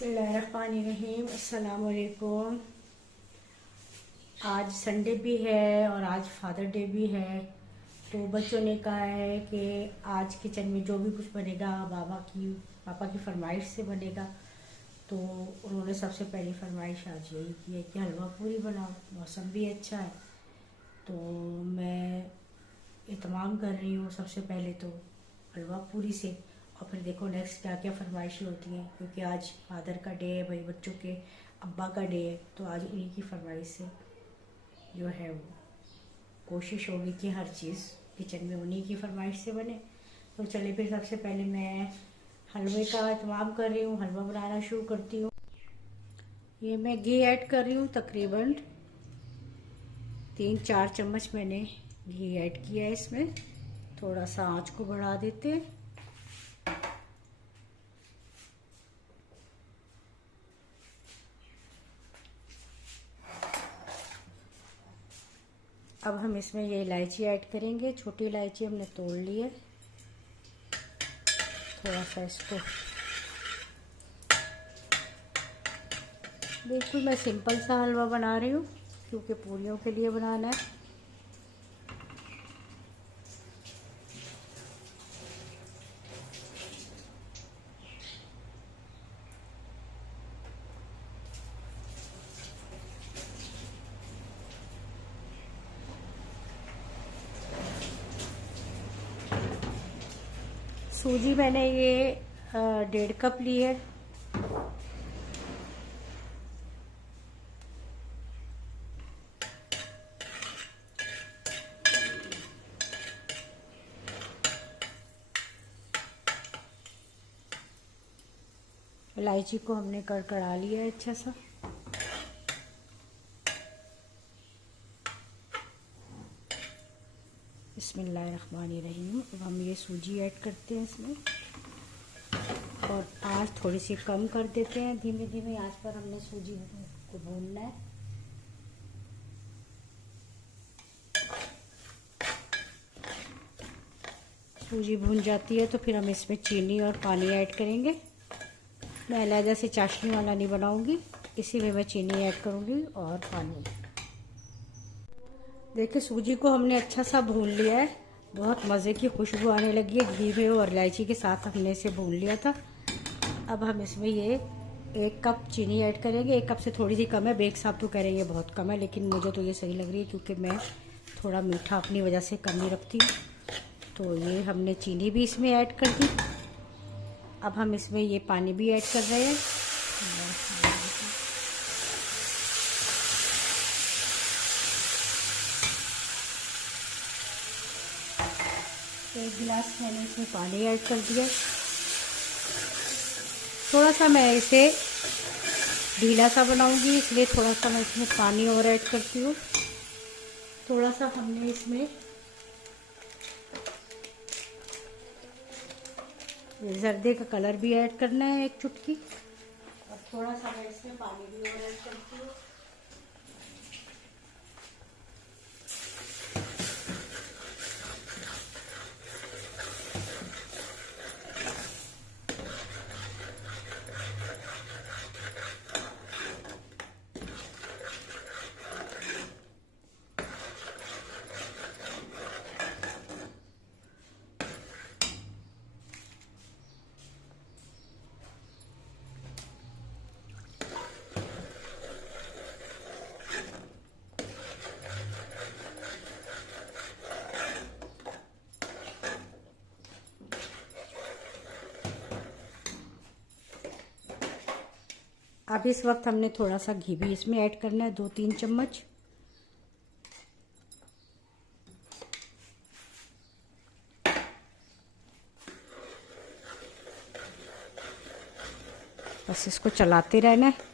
बिस्मिल्लाहिर्रहमानिर्रहीम। अस्सलाम वालेकुम। आज संडे भी है और आज फादर डे भी है, तो बच्चों ने कहा है कि आज किचन में जो भी कुछ बनेगा पापा की फरमाइश से बनेगा। तो उन्होंने सबसे पहली फरमाइश आज यही की है कि हलवा पूरी बनाओ, मौसम भी अच्छा है। तो मैं इत्माम कर रही हूँ सबसे पहले तो हलवा पूरी से, और फिर देखो नेक्स्ट क्या क्या फरमाइशें होती हैं, क्योंकि आज फादर का डे है, भाई बच्चों के अब्बा का डे है, तो आज उन्हीं की फरमाइश से जो है वो कोशिश होगी कि हर चीज़ किचन में उन्हीं की फरमाइश से बने। तो चलिए फिर सबसे पहले मैं हलवे का इत्माम कर रही हूँ, हलवा बनाना शुरू करती हूँ। ये मैं घी ऐड कर रही हूँ, तकरीबन 3-4 चम्मच मैंने घी ऐड किया है इसमें। थोड़ा सा आंच को बढ़ा देते हैं। अब हम इसमें ये इलायची ऐड करेंगे, छोटी इलायची हमने तोड़ ली है। थोड़ा सा इसको बिल्कुल मैं सिंपल सा हलवा बना रही हूँ, क्योंकि पूरियों के लिए बनाना है। सूजी मैंने ये 1.5 कप ली है। इलायची को हमने कड़कड़ा लिया है अच्छा सा। बिस्मिल्लाहिर्रहमानिर्रहीम। अब हम ये सूजी ऐड करते हैं इसमें, और आँच थोड़ी सी कम कर देते हैं। धीमे धीमे आँच पर हमने सूजी को भूनना है। सूजी भून जाती है तो फिर हम इसमें चीनी और पानी ऐड करेंगे। मैं अलग से चाशनी वाला नहीं बनाऊंगी, इसी में मैं चीनी ऐड करूंगी और पानी। देखिए सूजी को हमने अच्छा सा भून लिया है, बहुत मज़े की खुशबू आने लगी है। घी में और इलायची के साथ हमने इसे भून लिया था। अब हम इसमें ये 1 कप चीनी ऐड करेंगे। 1 कप से थोड़ी सी कम है, बेक साहब तो कह रहे हैं ये बहुत कम है, लेकिन मुझे तो ये सही लग रही है, क्योंकि मैं थोड़ा मीठा अपनी वजह से कम ही रखती हूँ। तो ये हमने चीनी भी इसमें ऐड कर दी। अब हम इसमें ये पानी भी ऐड कर रहे हैं। तो 1 गिलास मैंने इसमें पानी ऐड कर दिया। थोड़ा सा मैं इसे ढीला सा बनाऊंगी, इसलिए थोड़ा सा मैं इसमें पानी और ऐड करती हूँ। थोड़ा सा हमने इसमें जर्दे का कलर भी ऐड करना है, 1 चुटकी, और थोड़ा सा मैं इसमें पानी भी और ऐड करती हूँ। अब इस वक्त हमने थोड़ा सा घी भी इसमें ऐड करना है, 2-3 चम्मच। बस इसको चलाते रहना है।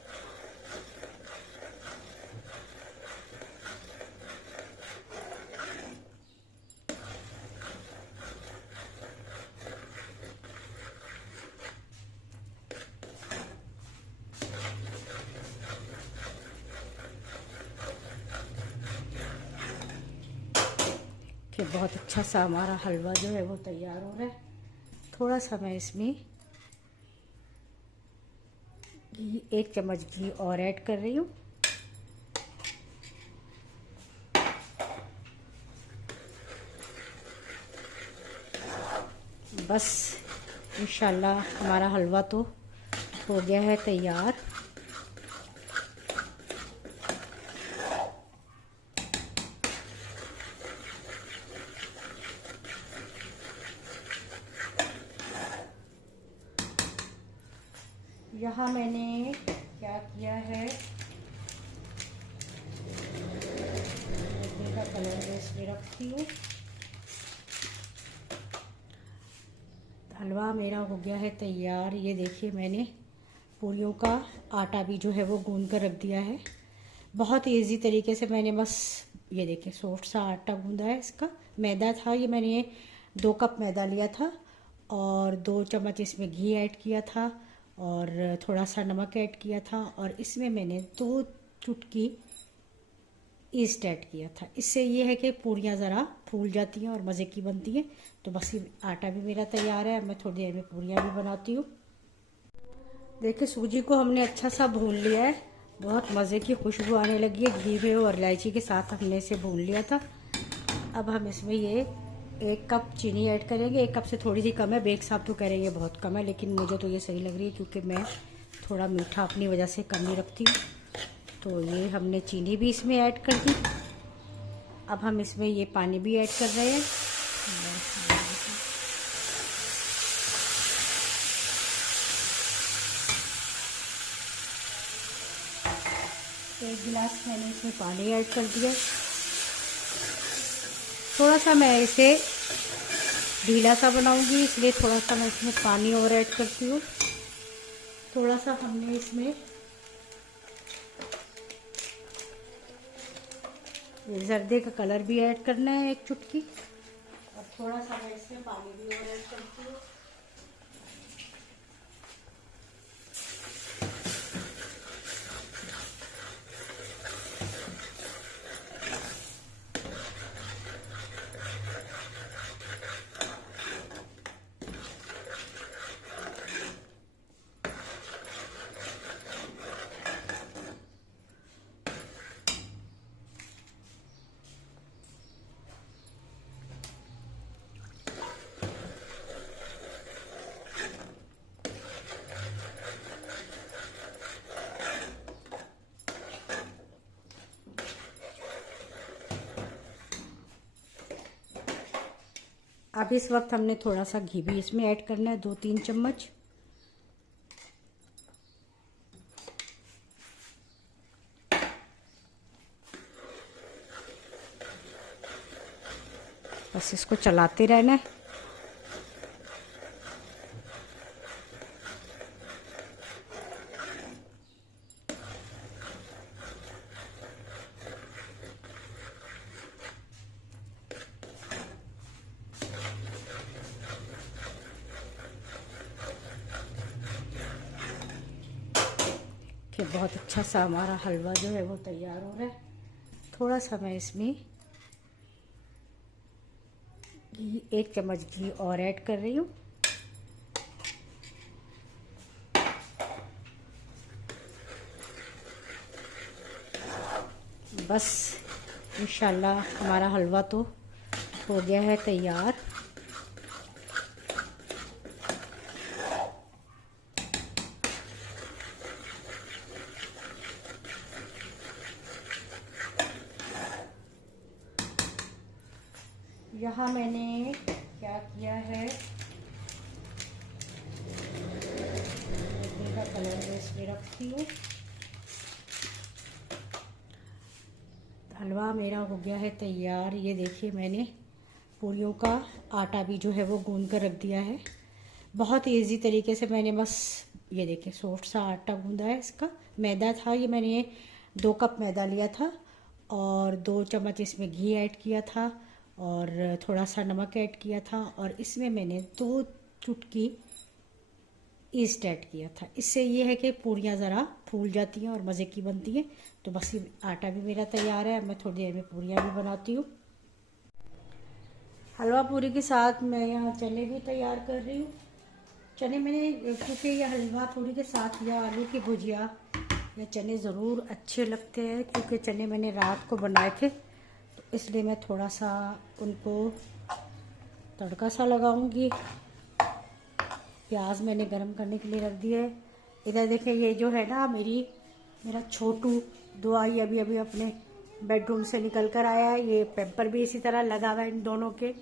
कि बहुत अच्छा सा हमारा हलवा जो है वो तैयार हो रहा है। थोड़ा सा मैं इसमें 1 चम्मच घी और ऐड कर रही हूँ। बस इंशाल्लाह हमारा हलवा तो हो गया है तैयार। यहाँ मैंने क्या किया है, का कलर इसमें रखती हूँ। हलवा मेरा हो गया है तैयार। ये देखिए मैंने पूरियों का आटा भी जो है वो गूंद कर रख दिया है। बहुत इजी तरीके से मैंने बस ये देखिए सॉफ्ट सा आटा गूंदा है। इसका मैदा था, ये मैंने 2 कप मैदा लिया था और 2 चम्मच इसमें घी ऐड किया था और थोड़ा सा नमक ऐड किया था और इसमें मैंने 2 चुटकी ईस्ट ऐड किया था। इससे ये है कि पूरियाँ ज़रा फूल जाती हैं और मज़े की बनती हैं। तो बस ये आटा भी मेरा तैयार है। अब मैं थोड़ी देर में पूरियाँ भी बनाती हूँ। देखिए सूजी को हमने अच्छा सा भून लिया है। बहुत मज़े की खुशबू आने लगी है। घी में और इलायची के साथ हमने इसे भून लिया था। अब हम इसमें ये 1 कप चीनी ऐड करेंगे। 1 कप से थोड़ी सी कम है। बेक साहब तो कह रहे हैं ये बहुत कम है, लेकिन मुझे तो ये सही लग रही है क्योंकि मैं थोड़ा मीठा अपनी वजह से कम ही रखती हूँ। तो ये हमने चीनी भी इसमें ऐड कर दी। अब हम इसमें ये पानी भी ऐड कर रहे हैं। 1 गिलास मैंने इसमें पानी ऐड कर दिया। थोड़ा सा मैं इसे ढीला सा बनाऊंगी, इसलिए थोड़ा सा मैं इसमें पानी और ऐड करती हूँ। थोड़ा सा हमने इसमें जर्दे का कलर भी ऐड करना है 1 चुटकी और थोड़ा सा मैं इसमें पानी भी और ऐड करती हूँ। अब इस वक्त हमने थोड़ा सा घी भी इसमें ऐड करना है, 2-3 चम्मच। बस इसको चलाते रहना है। कि बहुत अच्छा सा हमारा हलवा जो है वो तैयार हो रहा है। थोड़ा सा मैं इसमें 1 चम्मच घी और ऐड कर रही हूँ। बस इंशाल्लाह हमारा हलवा तो हो गया है तैयार। यहाँ मैंने क्या किया है, का कलर इसमें रखती हूँ। हलवा मेरा हो गया है तैयार। ये देखिए मैंने पूरियों का आटा भी जो है वो गूंद कर रख दिया है। बहुत इजी तरीके से मैंने बस ये देखिए सॉफ्ट सा आटा गूंदा है। इसका मैदा था, ये मैंने 2 कप मैदा लिया था और 2 चम्मच इसमें घी ऐड किया था और थोड़ा सा नमक ऐड किया था और इसमें मैंने 2 चुटकी ईस्ट ऐड किया था। इससे ये है कि पूरियाँ ज़रा फूल जाती हैं और मज़े की बनती हैं। तो बस ये आटा भी मेरा तैयार है। अब मैं थोड़ी देर में पूरियाँ भी बनाती हूँ। हलवा पूरी के साथ मैं यहाँ चने भी तैयार कर रही हूँ। चने मैंने, क्योंकि ये हलवा पूरी के साथ या आलू की भुजिया या चने ज़रूर अच्छे लगते हैं, क्योंकि चने मैंने रात को बनाए थे, तो इसलिए मैं थोड़ा सा उनको तड़का सा लगाऊंगी। प्याज मैंने गरम करने के लिए रख दिया है। इधर देखिए, ये जो है ना मेरा छोटू दुआई अभी अभी अपने बेडरूम से निकल कर आया है। ये पेपर भी इसी तरह लगा हुआ है इन दोनों के,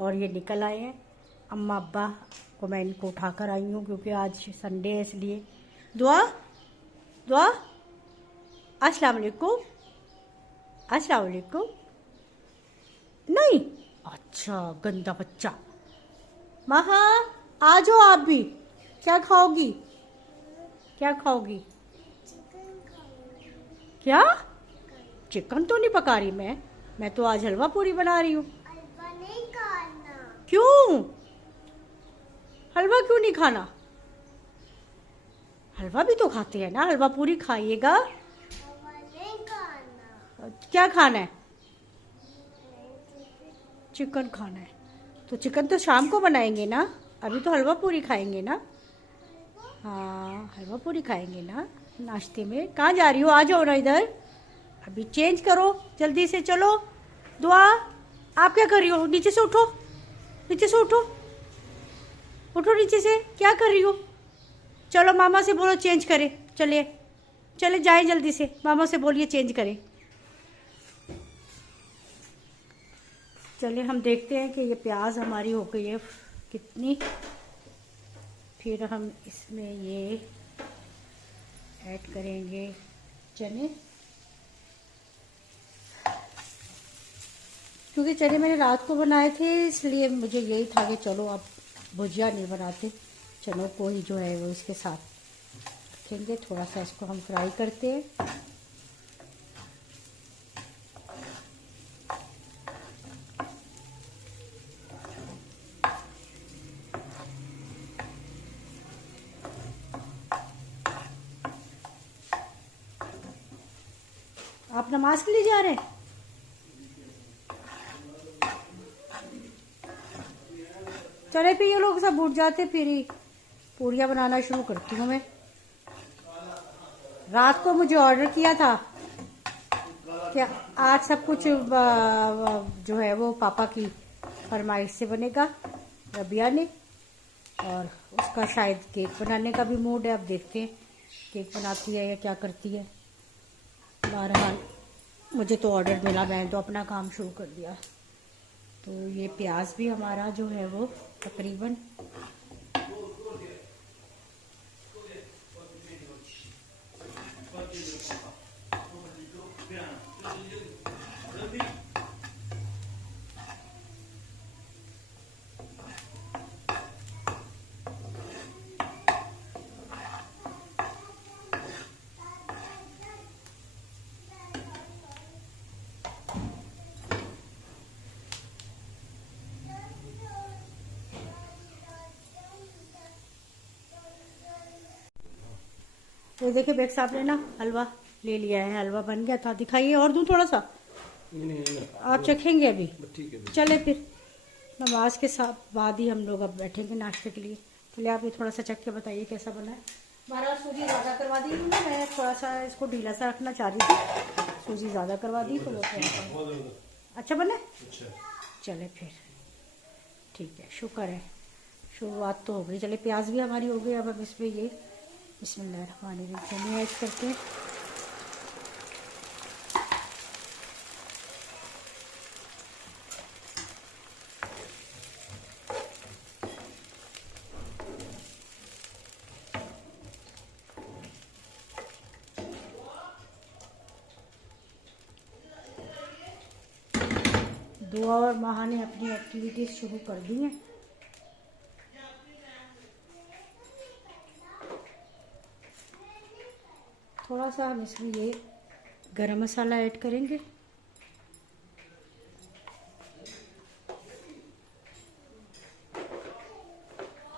और ये निकल आए हैं। अम्मा अब्बा को मैं इनको उठा कर आई हूँ, क्योंकि आज संडे है, इसलिए। दुआ दुआ, अस्सलाम वालेकुम, अस्सलाम वालेकुम। नहीं, अच्छा गंदा बच्चा। महा आ जाओ, आप भी। क्या खाओगी, क्या खाओगी? क्या? चिकन तो नहीं पका रही मैं तो आज हलवा पूरी बना रही हूँ। हलवा नहीं खाना। क्यों? हलवा क्यों नहीं खाना? हलवा भी तो खाते हैं ना, हलवा पूरी खाइएगा। हलवा नहीं खाना। क्या खाना है? चिकन खाना है, तो चिकन तो शाम को बनाएंगे ना, अभी तो हलवा पूरी खाएंगे ना। हाँ, हलवा पूरी खाएंगे ना नाश्ते में। कहाँ जा रही हो? आ जाओ ना इधर, अभी चेंज करो जल्दी से। चलो दुआ, आप क्या कर रही हो? नीचे से उठो, नीचे से उठो, उठो नीचे से। क्या कर रही हो? चलो मामा से बोलो चेंज करे। चलिए चले जाए जल्दी से, मामा से बोलिए चेंज करें। चलिए हम देखते हैं कि ये प्याज हमारी हो गई है कितनी, फिर हम इसमें ये ऐड करेंगे चने, क्योंकि चने मैंने रात को बनाए थे, इसलिए मुझे यही था कि चलो अब भुजिया नहीं बनाते, चनों को ही जो है वो इसके साथ रखेंगे। थोड़ा सा इसको हम फ्राई करते हैं। आप नमाज के लिए जा रहे हैं? चले फिर ये लोग सब उठ जाते, फिर ही पूरियाँ बनाना शुरू करती हूँ मैं। रात को मुझे ऑर्डर किया था कि आज सब कुछ जो है वो पापा की फरमाइश से बनेगा, रबिया ने, और उसका शायद केक बनाने का भी मूड है। अब देखते हैं केक बनाती है या क्या करती है। बहरहाल मुझे तो ऑर्डर मिला, मैंने तो अपना काम शुरू कर दिया। तो ये प्याज भी हमारा जो है वो तकरीबन तो देखिए बेग साहब ने ना हलवा ले लिया है, हलवा बन गया था। दिखाइए, और दूं थोड़ा सा? नहीं, आप चखेंगे अभी? ठीक है। चले फिर नमाज के साथ बाद ही हम लोग अब बैठेंगे नाश्ते के लिए। चलिए आप ये थोड़ा सा चख के बताइए कैसा बना है। हमारा सूजी ज़्यादा करवा दी ना, मैं थोड़ा सा इसको ढीला सा रखना चाह रही थी, सूजी ज़्यादा करवा दी तो वो अच्छा बना। चले फिर ठीक है, शुक्र है, शुरुआत तो हो गई। चले प्याज भी हमारी हो गई। अब हम इसमें ये बिस्मिल्लाहिर्रहमानिर्रहीम चने ऐड करते हैं। दुआ और महा ने अपनी एक्टिविटीज शुरू कर दी हैं। थोड़ा सा हम इसमें ये गरम मसाला ऐड करेंगे।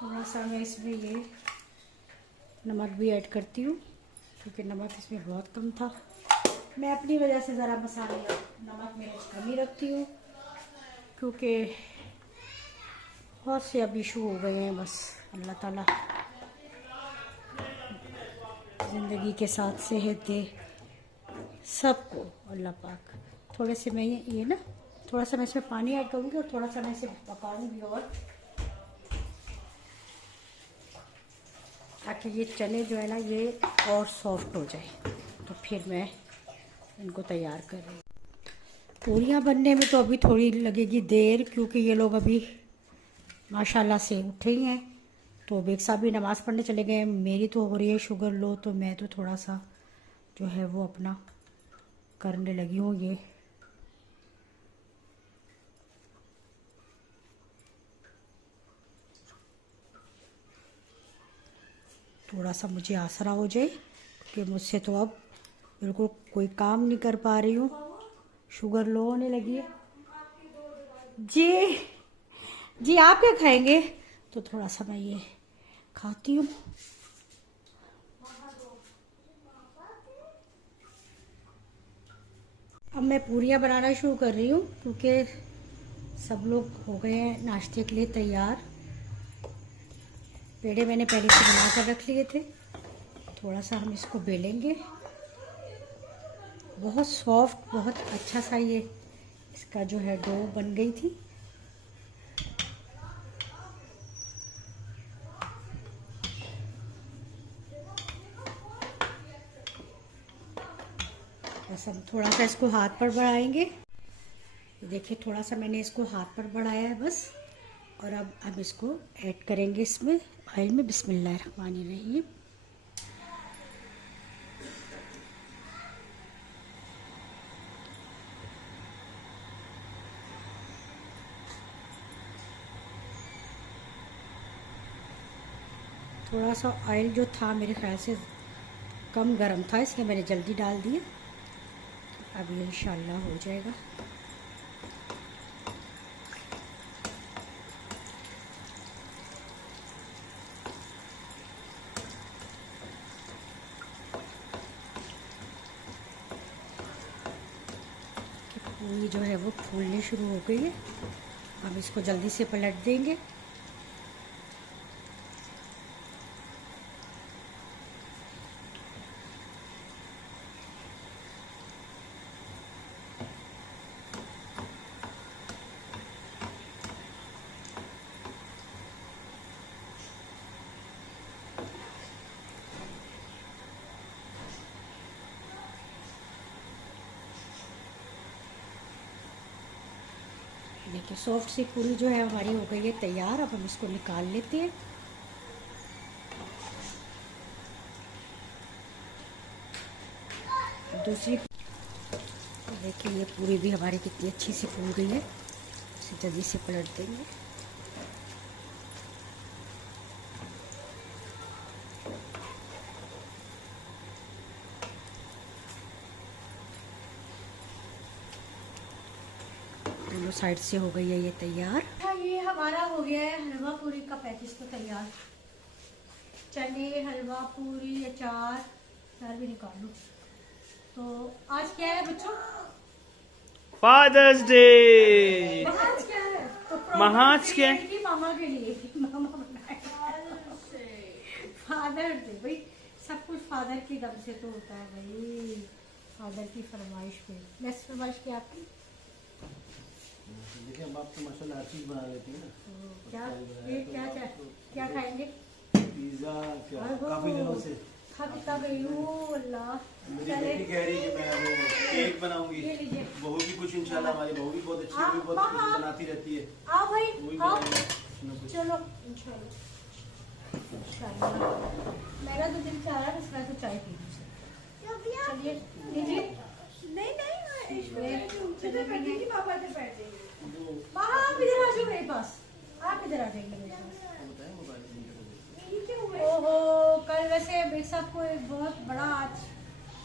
थोड़ा सा मैं इसमें ये नमक भी ऐड करती हूँ, क्योंकि नमक इसमें बहुत कम था। मैं अपनी वजह से ज़रा मसाले नमक मिर्च कम ही रखती हूँ, क्योंकि बहुत से अब इशू हो गए हैं, बस अल्लाह ताला ज़िंदगी के साथ सेहत दे सबको, अल्लाह पाक। थोड़े से मैं ये ना थोड़ा सा मैं इसमें पानी ऐड करूँगी और थोड़ा सा मैं इसे पकाऊँगी और ताकि ये चने जो है ना ये और सॉफ्ट हो जाए। तो फिर मैं इनको तैयार कर रही हूँ। पूरियाँ बनने में तो अभी थोड़ी लगेगी देर, क्योंकि ये लोग अभी माशाल्लाह से उठे ही हैं। तो बेग साहब भी नमाज़ पढ़ने चले गए। मेरी तो हो रही है शुगर लो, तो मैं तो थोड़ा सा जो है वो अपना करने लगी हूँ। ये थोड़ा सा मुझे आसरा हो जाए कि मुझसे तो अब बिल्कुल कोई काम नहीं कर पा रही हूँ, शुगर लो होने लगी है। जी जी, आप क्या खाएंगे? तो थोड़ा सा मैं ये खाती हूँ। अब मैं पूरियाँ बनाना शुरू कर रही हूँ, क्योंकि सब लोग हो गए हैं नाश्ते के लिए तैयार। पेड़े मैंने पहले से बना कर रख लिए थे। थोड़ा सा हम इसको बेलेंगे। बहुत सॉफ्ट, बहुत अच्छा सा ये इसका जो है डो बन गई थी। बस हम थोड़ा सा इसको हाथ पर बढ़ाएंगे। देखिए थोड़ा सा मैंने इसको हाथ पर बढ़ाया है बस। और अब हम इसको ऐड करेंगे इसमें ऑयल में। बिस्मिल्लाहिर्रहमानिर्रहीम। थोड़ा सा ऑयल जो था मेरे ख्याल से कम गर्म था, इसलिए मैंने जल्दी डाल दिया। अब ये इंशाल्लाह हो जाएगा। पूरी जो है वो फूलने शुरू हो गई है। हम इसको जल्दी से पलट देंगे। देखिए सॉफ्ट सी पूरी जो है हमारी हो गई है तैयार। अब हम इसको निकाल लेते हैं। दूसरी देखिए ये पूरी भी हमारी कितनी अच्छी सी फूल गई है। इसे जल्दी से पलट देंगे। दोनों साइड से हो गई है ये तैयार। ये हमारा हो गया है हलवा पूरी का पैकेज तो तैयार। चने, हलवा पूरी, अचार, अचार भी निकाल लो। तो आज क्या है बच्चों? Fathers day. महाज क्या है? तो महाज क्या है? कि मामा के लिए मामा बनाए फादर डे। भाई सब कुछ फादर की दम से तो होता है भाई, फादर की फरमाइश पे। नेक्स्ट फरमाइश क्या आपकी? देखिए हम आपको माशाल्लाह हर चीज़ बना लेती है ना। क्या ये क्या खाएंगे? पिज़्ज़ा क्या काफ़ी दिनों से खाता गई हूँ अल्लाह। मेरी बेटी कह रही है कि मैं वो केक बनाऊंगी। ये लीजिए। बहू भी कुछ इंशाल्लाह, हमारी बहू भी बहुत अच्छी है, वो भी बहुत कुछ बनाती रहती है। आओ भाई वो भी आओ, बनाएंगे कुछ ना कुछ। चलो इंशाल्लाह। मेरा तो दिल चाह रहा है, मैं तो चाय पी लूँ। चलिए लीजिए। आप इधर आ जाओ मेरे पास। आप इधर आ जाइए मेरे पास। ओहो, कल वैसे बेग साहब को एक बहुत बड़ा आज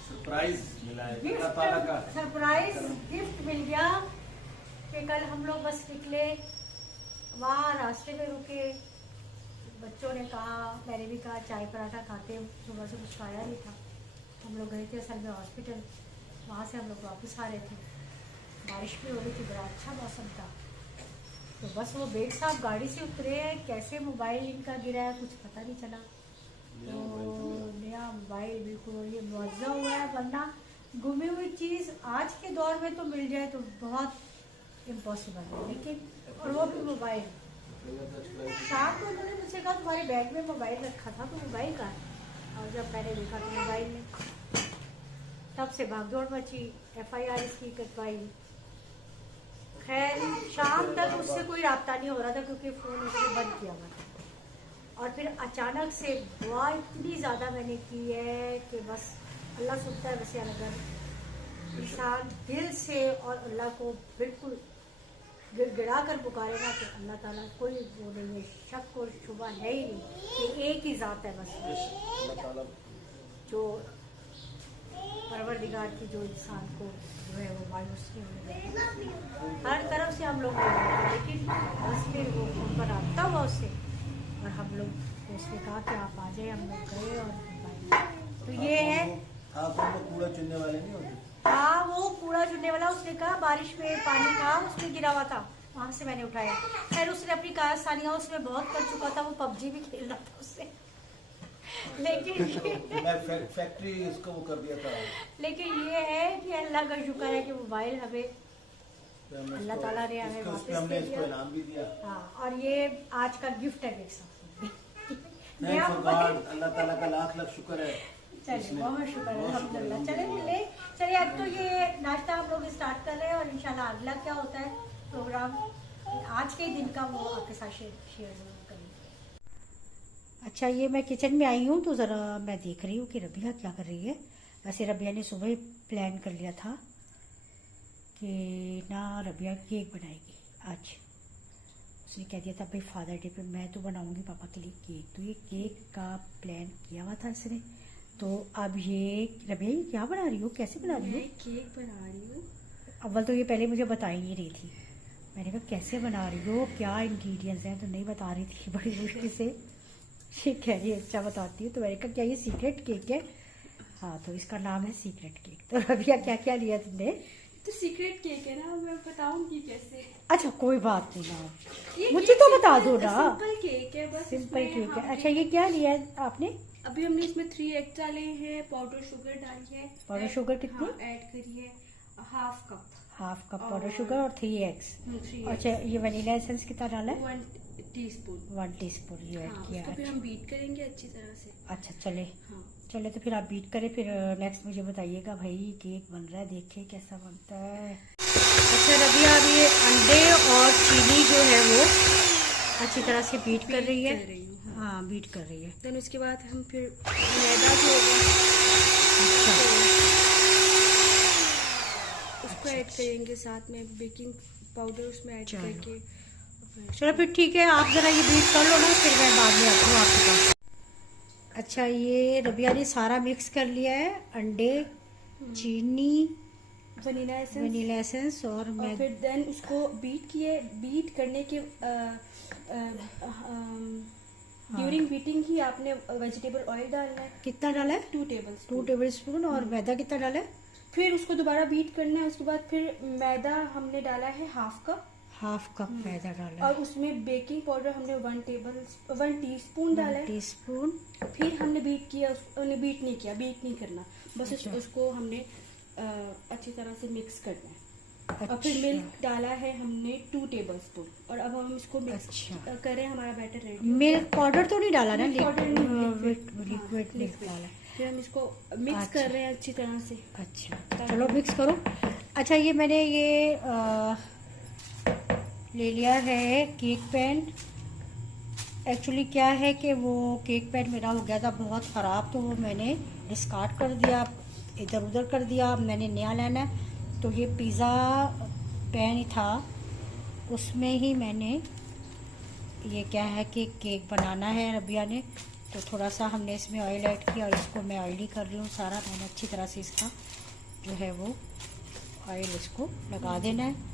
सरप्राइज मिला है अल्लाह ताला का। सरप्राइज गिफ्ट मिल गया कि कल हम लोग बस निकले, वहाँ रास्ते में रुके। बच्चों ने कहा, मैंने भी कहा चाय पराठा खाते, सुबह से कुछ खाया नहीं था। हम लोग गए थे असल में हॉस्पिटल, वहाँ से हम लोग वापस आ रहे थे। बारिश भी हो रही थी, बड़ा अच्छा मौसम था। तो बस वो बेग साहब गाड़ी से उतरे हैं, कैसे मोबाइल इनका गिरा है कुछ पता नहीं चला। तो नया मोबाइल बिल्कुल, ये मुआवजा हुआ है, वरना गुमी हुई चीज़ आज के दौर में तो मिल जाए तो बहुत इम्पॉसिबल है, लेकिन और वो भी मोबाइल। शाम को उन्होंने मुझसे कहा तुम्हारे बैग में मोबाइल रखा था, तो मोबाइल कहाँ है? और जब मैंने देखा तो मोबाइल नहीं, तब से भागदौड़ मची, FIR इसकी कटवाई। खैर शाम तक उससे कोई राब्ता नहीं हो रहा था क्योंकि फ़ोन उसने बंद किया हुआ था। और फिर अचानक से दुआ इतनी ज़्यादा मैंने की है कि बस अल्लाह सुनता है। वैसे अगर इंसान दिल से और अल्लाह को बिल्कुल गिड़गिड़ा कर पुकारे ना तो अल्लाह ताला कोई वो नहीं है, शक और शुबा है ही नहीं कि एक ही ज़ात है बस, जो परवरदिगार की जो इंसान को जो है वो मायूस नहीं होने देती। हर तरफ से हम लोग लेकिन बस फिर वो फोन पर आता हुआ उससे, और हम लोग उसने कहा कि आप आ जाए, हम लोग गए और तो ये है। आप लोग कूड़ा चुनने वाले नहीं होते? हाँ वो कूड़ा चुनने वाला, उसने कहा बारिश में पानी था उसमें गिरा हुआ था, वहाँ से मैंने उठाया। खैर उसने अपनी कारस्तानियाँ उसमें बहुत कर चुका था, वो PUBG भी खेल रहा था उससे लेकिन फैक्ट्री इसको वो कर दिया था। लेकिन ये है कि अल्लाह का शुक्र है कि मोबाइल हमें अल्लाह ताला ने हमें वापस दे दिया। इनाम भी दिया। हाँ, और ये आज का गिफ्ट है देख सकते हैं। अल्लाह ताला का लाख लाख शुक्र है। चलिए बहुत शुक्र है, अल्हम्दुलिल्लाह। चलिए अब तो ये नाश्ता हम लोग स्टार्ट कर रहे हैं, और इंशाल्लाह अगला क्या होता है प्रोग्राम आज के दिन का वो आपके साथ शेयर जरूर करेंगे। अच्छा ये मैं किचन में आई हूँ तो ज़रा मैं देख रही हूँ कि रबिया क्या कर रही है। वैसे रबिया ने सुबह ही प्लान कर लिया था कि ना रबिया केक बनाएगी आज। उसने कह दिया था भाई फादर डे पे मैं तो बनाऊंगी पापा के लिए केक, तो ये केक का प्लान किया हुआ था इसने। तो अब ये रबिया ये क्या बना रही हो, कैसे बना रही हो? केक बना रही हूँ। अव्वल तो ये पहले मुझे बता ही नहीं रही थी, मैंने कहा कैसे बना रही हो, क्या इंग्रेडिएंट्स हैं, तो नहीं बता रही थी बड़ी मुश्किल से। ये कह रही है अच्छा बताती हूँ, तो मैंने कहा क्या ये सीक्रेट केक है? हाँ तो इसका नाम है सीक्रेट केक। तो रबिया क्या क्या लिया तुमने? तो सीक्रेट केक है ना, मैं बताऊंगी कैसे। अच्छा कोई बात नहीं ना, मुझे तो बता दो ना। सिंपल केक है बस। सिंपल केक है। अच्छा ये क्या लिया है आपने? अभी हमने इसमें 3 एग डाले हैं, पाउडर शुगर डाली है। पाउडर शुगर कितनी? ऐड करी है हाफ कप पाउडर शुगर और 3 एग्स। अच्छा ये वनीला एसेंस कितना डाला है? 1 टीस्पून। 1 टीस्पून ये ऐड किया। फिर हम बीट करेंगे अच्छी तरह से। अच्छा चले हाँ। चले तो फिर आप बीट करें, फिर नेक्स्ट मुझे बताइएगा भाई केक बन रहा है, देखे कैसा बनता है। अच्छा रबिया अभी ये अंडे और चीनी जो है वो अच्छी तरह से बीट कर रही है। हाँ बीट कर रही है। देन उसके बाद हम फिर मैदा जो होगा उसको ऐड करेंगे, साथ में बेकिंग पाउडर उसमें ऐड करके। चलो फिर ठीक है, आप जरा ये बीट कर लो ना, फिर मैं बाद में आती हूँ आपके पास। अच्छा ये रबिया ने सारा मिक्स कर लिया है, अंडे, चीनी, वनीला एसेंस और फिर देन उसको बीट करने के ड्यूरिंग बीटिंग ही आपने वेजिटेबल ऑयल डालना है। कितना डाला है? 2 टेबल स्पून। और मैदा कितना डाला है? फिर उसको दोबारा बीट करना है। उसके बाद फिर मैदा हमने डाला है हाफ कप मैदा डाला और उसमें बेकिंग पाउडर हमने 1 टीस्पून डाला है। टीस्पून। फिर हमने बीट किया, बीट नहीं करना, बस उसको हमने अच्छी तरह से मिक्स करना है। और फिर मिल्क डाला है हमने 2 टेबलस्पून। और अब हम इसको मिक्स करें, हमारा बैटर रेडी। मिल्क पाउडर तो नहीं डाला ना? लिक्विड मिल्क डाला। फिर हम इसको मिक्स कर रहे हैं अच्छी तरह से। अच्छा चलो मिक्स करो। अच्छा ये मैंने ये ले लिया है केक पैन। एक्चुअली क्या है कि वो केक पैन मेरा हो गया था बहुत ख़राब, तो वो मैंने डिस्कार्ड कर दिया, इधर उधर कर दिया। मैंने नया लेना है, तो ये पिज़्ज़ा पैन ही था, उसमें ही मैंने ये क्या है कि केक बनाना है रबिया ने, तो थोड़ा सा हमने इसमें ऑयल ऐड किया और इसको मैं ऑयली कर रही हूँ सारा। मैंने अच्छी तरह से इसका जो है वो ऑयल इसको लगा देना है।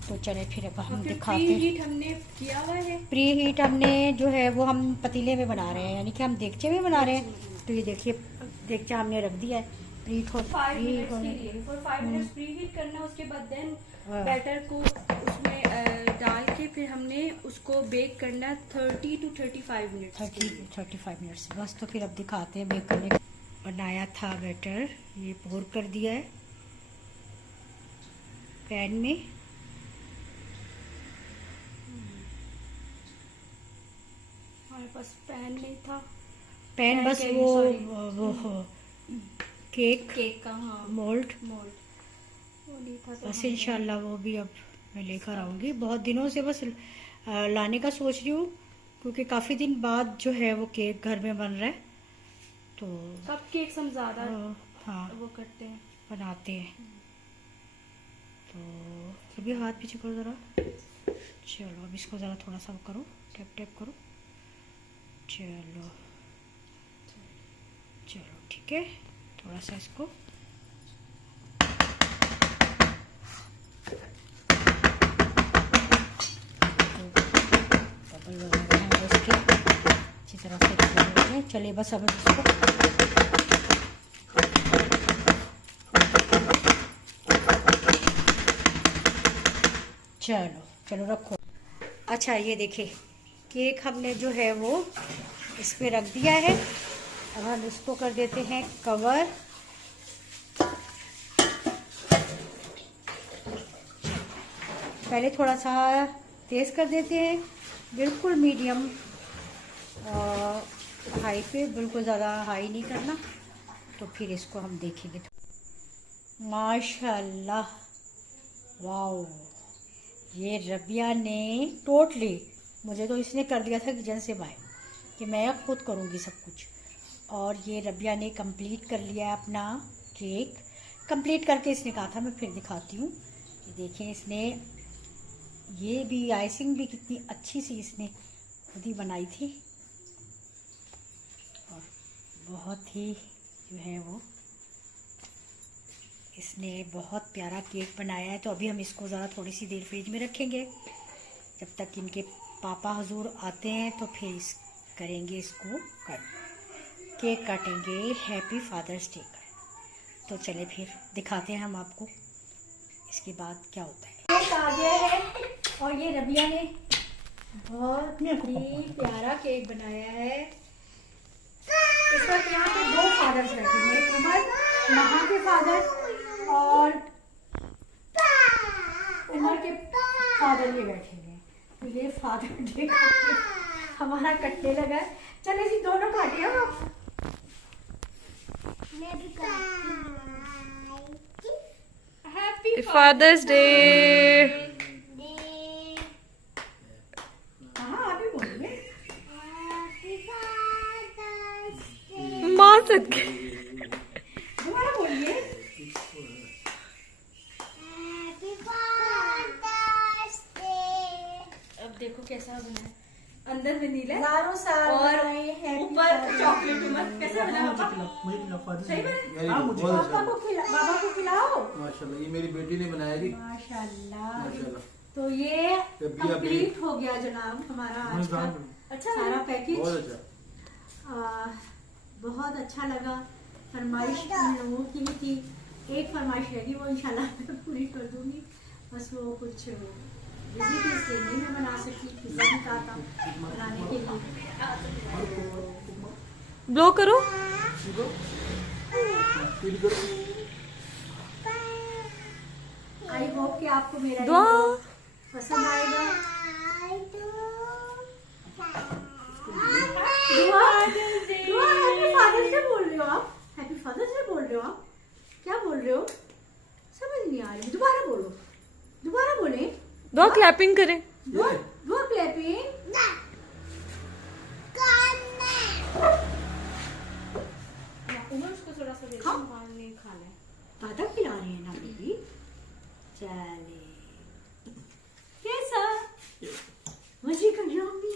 तो चले फिर अब हम दिखाते हैं। प्री हीट हमने किया हुआ है। प्री हीट हमने जो है वो हम पतीले में बना रहे हैं, यानी कि हम देगचे में बना रहे हैं। तो ये देखिए देगचा हमने रख दिया है, प्रीट हो 5 प्री मिनट्स होने के लिए, फॉर 5 मिनट्स प्री हीट करना। उसके बाद देन हाँ। बैटर को उसमें डाल के फिर हमने उसको बेक करना 30 to 35 मिनट्स। 35 मिनट्स बस। तो फिर अब दिखाते हैं बेक करने। बनाया था बैटर, ये पोर कर दिया है पैन में। हमारे पास पैन नहीं था, पैन बस कह रही, वो sorry। केक केक का, हाँ, मोल्ड मोल्ड वो नहीं था तो बस। हमने- इंशाल्लाह वो भी अब मैं लेकर आऊँगी। बहुत दिनों से बस लाने का सोच रही हूँ, क्योंकि काफ़ी दिन बाद जो है वो केक घर में बन रहा है। तो कप केक्स हम ज़्यादा हाँ वो करते हैं। बनाते हैं। तो अभी हाथ पीछे करो ज़रा। चलो अब इसको ज़रा थोड़ा सा वो करो, टैप टैप करो। चलो चलो ठीक है, थोड़ा सा इसको बबल वगैरह हैं इसके अच्छी तरह से निकल हैं। चलिए बस अब इसको चलो चलो रखो। अच्छा ये देखिए केक हमने जो है वो इस पे रख दिया है। अब हम इसको कर देते हैं कवर। पहले थोड़ा सा तेज़ कर देते हैं, बिल्कुल मीडियम हाई पे, बिल्कुल ज़्यादा हाई नहीं करना। तो फिर इसको हम देखेंगे। माशाल्लाह, वाओ, ये रबिया ने टोटली, मुझे तो इसने कर दिया था किचन से बाहर कि मैं खुद करूँगी सब कुछ। और ये रबिया ने कंप्लीट कर लिया है अपना केक। कंप्लीट करके इसने कहा था मैं फिर दिखाती हूँ। ये देखिए इसने ये भी आइसिंग भी कितनी अच्छी सी इसने खुद ही बनाई थी, और बहुत ही जो है वो इसने बहुत प्यारा केक बनाया है। तो अभी हम इसको ज़रा थोड़ी सी देर फ्रिज में रखेंगे, जब तक इनके पापा हुजूर आते हैं तो फिर करेंगे इसको केक काटेंगे हैप्पी फादर्स डे का। तो चले फिर दिखाते हैं हम आपको इसके बाद क्या होता है। केक आ गया है और ये रबिया ने बहुत ही प्यारा केक बनाया है। इस वक्त यहाँ पे 2 फादर्स बैठे हैं, एक उमर महा के फादर और उमर के फादर ये बैठे हैं। तो ये फादर डे हमारा कटने लगा है। चले जी दोनों काटे हम आप। Happy father's day. हाँ आप ही बोलिए। माँ सदके दोबारा बोलिए। अब देखो कैसा बना है, अंदर वनीला है हजारों साल और बनाए हैं ऊपर चॉकलेट। कैसा बना पापा? मुझे खिलाओ, फादर सही से। बना? यार, हाँ, ये मुझे। बहुत पापा अच्छा को बाबा को खिलाओ। माशाल्लाह, ये मेरी बेटी ने बनाया जी। माशाल्लाह। माशाल्लाह, तो ये रबिया कंप्लीट हो गया जनाब हमारा आज का अच्छा सारा बहुत पैकेज। अच्छा। बहुत अच्छा लगा। फरमाइश उन लोगों की भी थी, एक फरमाइश लगी वो इंशाल्लाह मैं पूरी कर दूंगी। बस वो कुछ बिजी थी इसलिए नहीं मैं बना सकी। पिज़्ज़ा भी कहा था बनाने के लिए। ब्लो करो। आई होप कि आपको मेरा दुआ। ये vlog पसंद आएगा। दुआ हैप्पी फादर्स डे बोल रहे हो आप? हैप्पी फादर्स डे बोल रहे हो आप? क्या बोल रहे हो? समझ नहीं आ रही। दोबारा बोलो, दोबारा बोले। दुआ क्लैपिंग करें। दुआ दुआ क्लैपिंग। उमर उसको थोड़ा सा दे दो, हाँ। बाहर नहीं खाना है। दादा खिला रहे हैं ना बेबी। चले कैसा मजे का यम्मी।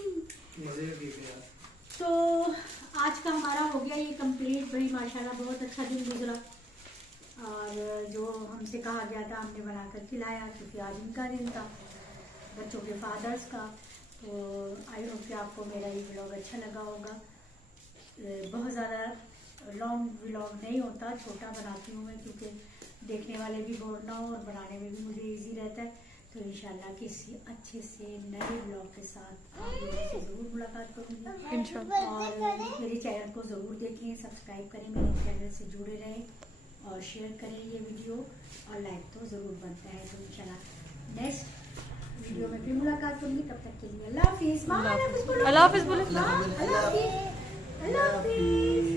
मजे का केक है यार। तो आज का हमारा हो गया ये कंप्लीट। भाई माशाल्लाह बहुत अच्छा दिन गुजरा, और जो हमसे कहा गया था हमने बनाकर खिलाया, क्योंकि आज इनका दिन था, बच्चों के फादर्स का। तो आई होप कि आपको मेरा ये व्लॉग अच्छा लगा होगा। बहुत ज़्यादा लॉन्ग व्लॉग नहीं होता, छोटा बनाती हूँ मैं, क्योंकि देखने वाले भी बोर ना हो और बनाने में भी मुझे इजी रहता है। तो इंशाल्लाह किसी अच्छे से नए ब्लॉग के साथ आप लोगों से ज़रूर मुलाकात करूँगी। इंशाल्लाह। और मेरे चैनल को ज़रूर देखें, सब्सक्राइब करें, मेरे चैनल से जुड़े रहें और शेयर करें ये वीडियो, और लाइक तो ज़रूर बनता है। तो इंशाल्लाह नेक्स्ट वीडियो में फिर मुलाकात करूँगी। तब तक के लिए अल्लाह हाफिज़। अल्लाह हाफिज़ बोलो। अल्लाह हाफिज़।